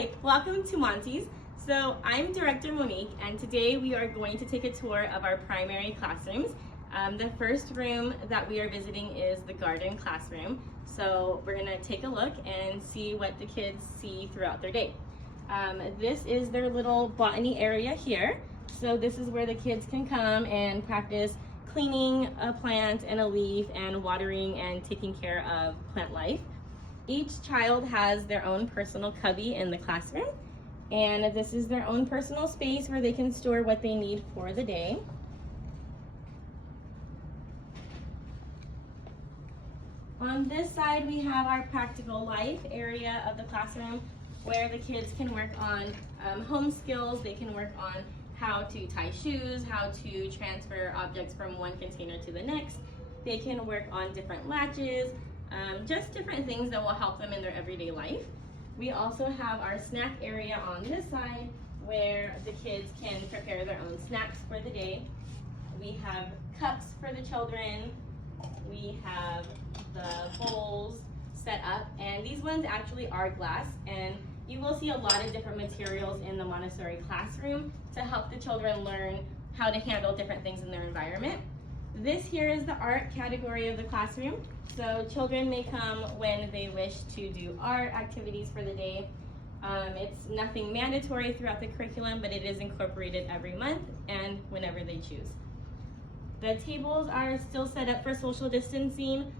Hi, welcome to Monty's. So I'm Director Monique, and today we are going to take a tour of our primary classrooms. The first room that we are visiting is the garden classroom. So we're gonna take a look and see what the kids see throughout their day. This is their little botany area here. So this is where the kids can come and practice cleaning a plant and a leaf and watering and taking care of plant life. Each child has their own personal cubby in the classroom, and this is their own personal space where they can store what they need for the day. On this side, we have our practical life area of the classroom where the kids can work on home skills. They can work on how to tie shoes, how to transfer objects from one container to the next. They can work on different latches, just different things that will help them in their everyday life. We also have our snack area on this side where the kids can prepare their own snacks for the day. We have cups for the children. We have the bowls set up, and these ones actually are glass, and you will see a lot of different materials in the Montessori classroom to help the children learn how to handle different things in their environment. This here is the art category of the classroom. So children may come when they wish to do art activities for the day. It's nothing mandatory throughout the curriculum, but it is incorporated every month and whenever they choose. The tables are still set up for social distancing.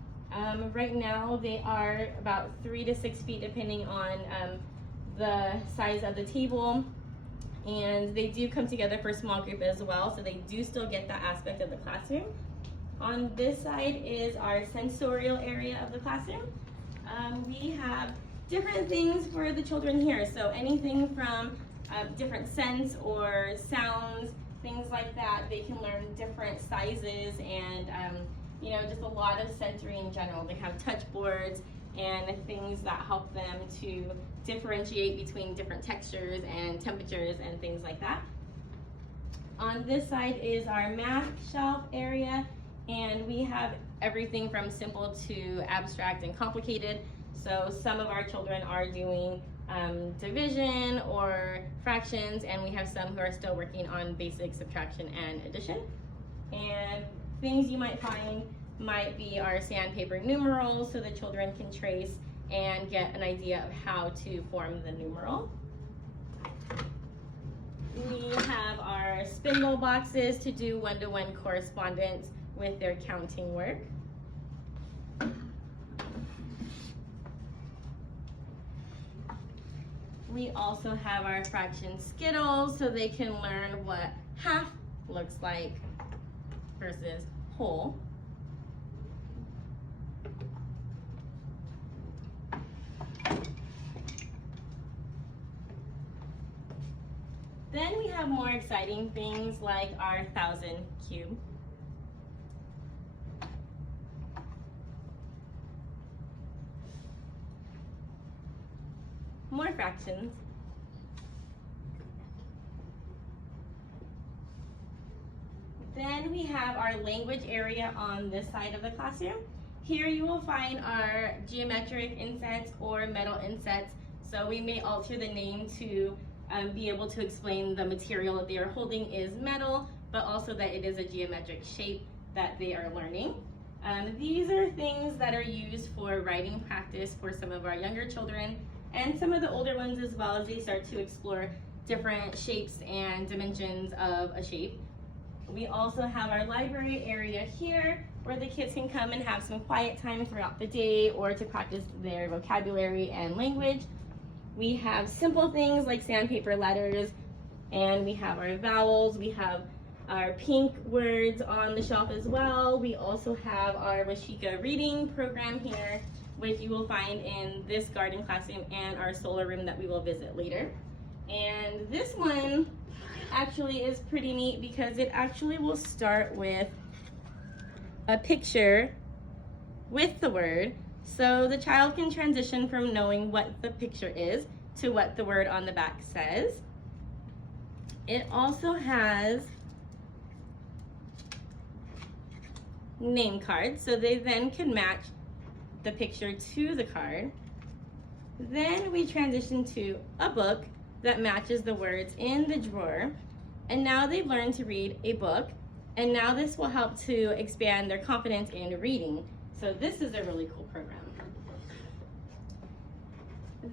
Right now they are about 3 to 6 feet depending on the size of the table. And they do come together for a small group as well, so they do still get that aspect of the classroom. On this side is our sensorial area of the classroom. We have different things for the children here, so anything from different scents or sounds, things like that. They can learn different sizes and just a lot of sensory in general. They have touch boards and things that help them to differentiate between different textures and temperatures and things like that. On this side is our math shelf area, and we have everything from simple to abstract and complicated. So some of our children are doing division or fractions, and we have some who are still working on basic subtraction and addition. And things you might find might be our sandpaper numerals, so the children can trace and get an idea of how to form the numeral. We have our spindle boxes to do one-to-one correspondence with their counting work. We also have our fraction skittles, so they can learn what half looks like versus whole. Then we have more exciting things like our 1,000 cube. More fractions. Then we have our language area on this side of the classroom. Here you will find our geometric insets or metal insets. So we may alter the name to be able to explain the material that they are holding is metal, but also that it is a geometric shape that they are learning. These are things that are used for writing practice for some of our younger children and some of the older ones as well, as they start to explore different shapes and dimensions of a shape. We also have our library area here where the kids can come and have some quiet time throughout the day or to practice their vocabulary and language. We have simple things like sandpaper letters, and we have our vowels. We have our pink words on the shelf as well. We also have our Washika reading program here, which you will find in this garden classroom and our solar room that we will visit later. And this one actually is pretty neat because it actually will start with a picture with the word. So the child can transition from knowing what the picture is to what the word on the back says. It also has name cards, so they then can match the picture to the card. Then we transition to a book that matches the words in the drawer. And now they've learned to read a book. And now this will help to expand their confidence in reading. So this is a really cool program.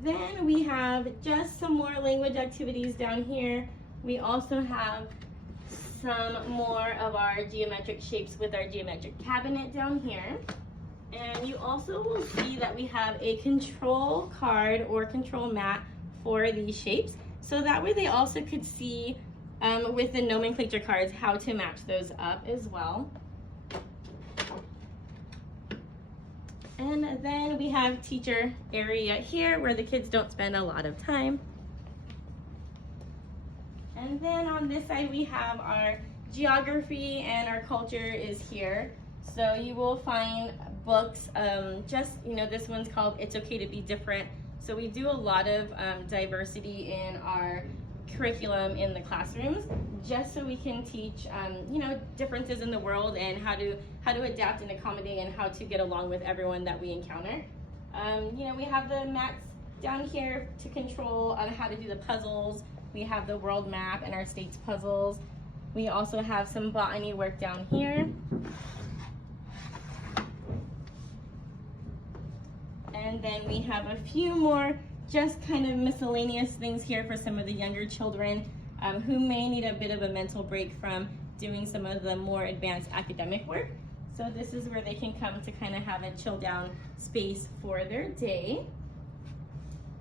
Then we have just some more language activities down here. We also have some more of our geometric shapes with our geometric cabinet down here. And you also will see that we have a control card or control mat for these shapes. So that way they also could see with the nomenclature cards how to match those up as well. And then we have teacher area here where the kids don't spend a lot of time. And then on this side we have our geography, and our culture is here. So you will find books, this one's called It's Okay to Be Different. So we do a lot of diversity in our curriculum in the classrooms, just so we can teach differences in the world and how to adapt and accommodate and how to get along with everyone that we encounter. We have the mats down here to control how to do the puzzles. We have the world map and our state's puzzles. We also have some botany work down here. And then we have a few more just kind of miscellaneous things here for some of the younger children who may need a bit of a mental break from doing some of the more advanced academic work. So this is where they can come to kind of have a chill down space for their day.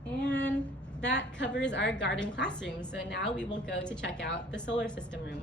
And that covers our garden classroom. So now we will go to check out the solar system room.